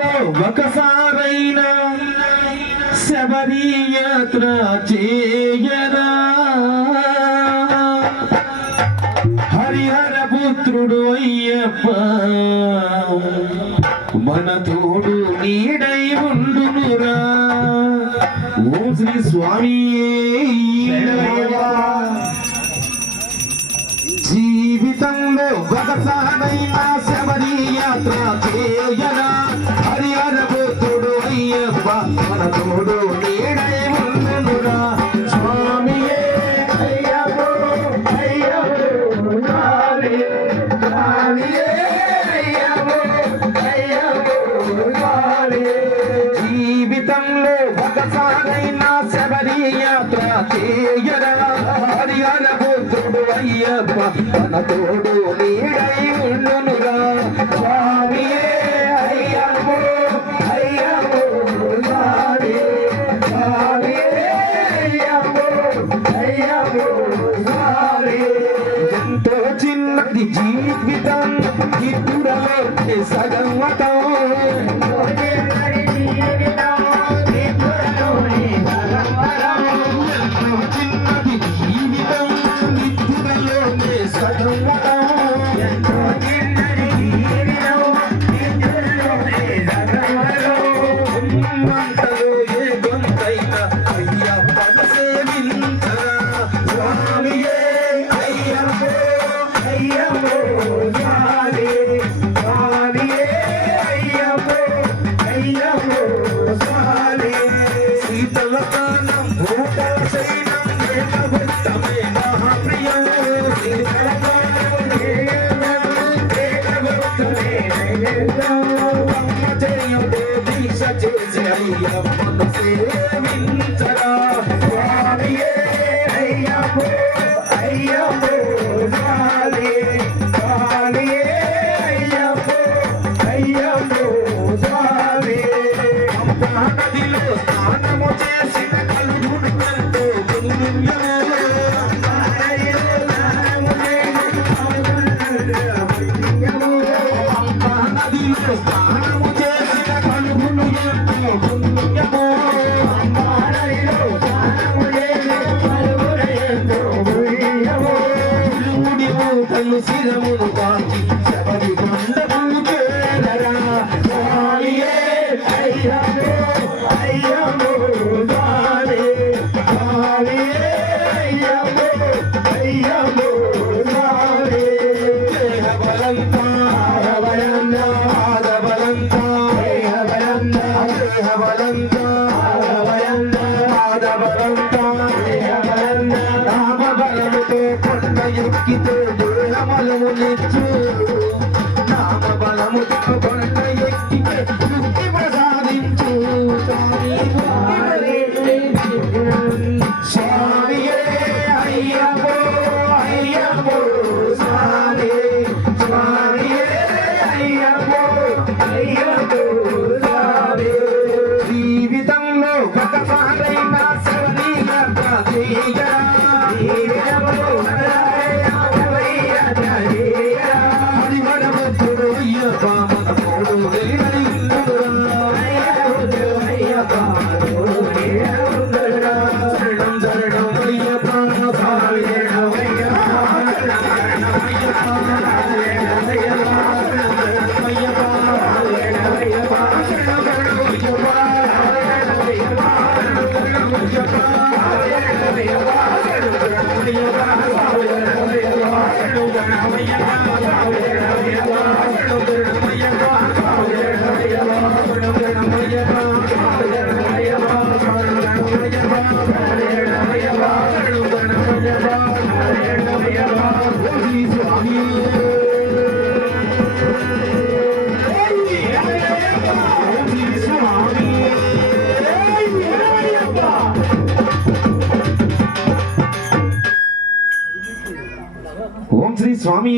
జీవితంలో ఒకసారైనా శబరి యాత్ర చేయరా హరిహర పుత్రుడు అయ్యప్ప మన తోడు నీడై ఉండునురా. ఓం శ్రీ స్వామి. జీవితంలో ఒకసారైనా శబరి యాత్ర చేయరా హరిహర పుత్రుడు అయ్యప్ప మన తోడు నీడై ఉండునురా. స్వామియే అయ్యప్పో అయ్యప్పో స్వామియే అయ్యప్పో అయ్యప్పో స్వామియే. జీవితంలో ఒకసారైనా శబరి యాత్ర చేయరా హరిహర పుత్రుడు అయ్యప్ప మన తోడు నీడై ఉండునురా. స్వామియే అయ్యప్పో అయ్యప్పో స్వామియే స్వామియే అయ్యప్పో అయ్యప్పో స్వామియే. ఎంతో చిన్నది జీవితం ఇప్పుడలో సగం మతం అయ్యప్పను సేవించరా. స్వామియే అయ్యప్పో అయ్యప్పో స్వామియే స్వామియే అయ్యప్పో అయ్యప్పో స్వామియే. నదిలో స్నానము చేసిన కలుగును ఎంతో పుణ్యము. నదిలో స్నానము చేసిన కలుగును ఎంతో పుణ్యము. శిరమును కాచి శబరి కొండకు చేరరా. స్వామియే అయ్యప్పో అయ్యప్పో స్వామియే స్వామియే అయ్యప్పో అయ్యప్పో స్వామియే. దేహబలంతా బలంతా పాదబలంతా దేహబలంతా దేహబలంతా పాదబలంతా పాదబలంతా దేహబలంతా నామబలముతో కొండ ఎక్కితే బలము నిచ్చు నామ బలము కొండ ఎక్కితే ముక్తి ప్రసాదించు. స్వామియే అయ్యప్పో అయ్యప్పో స్వామియే స్వామియే అయ్యప్పో అయ్యప్పో స్వామియే. జీవితంలో ఒకసారైనా శబరి యాత్ర చేయరా ఓం శ్రీ స్వామి.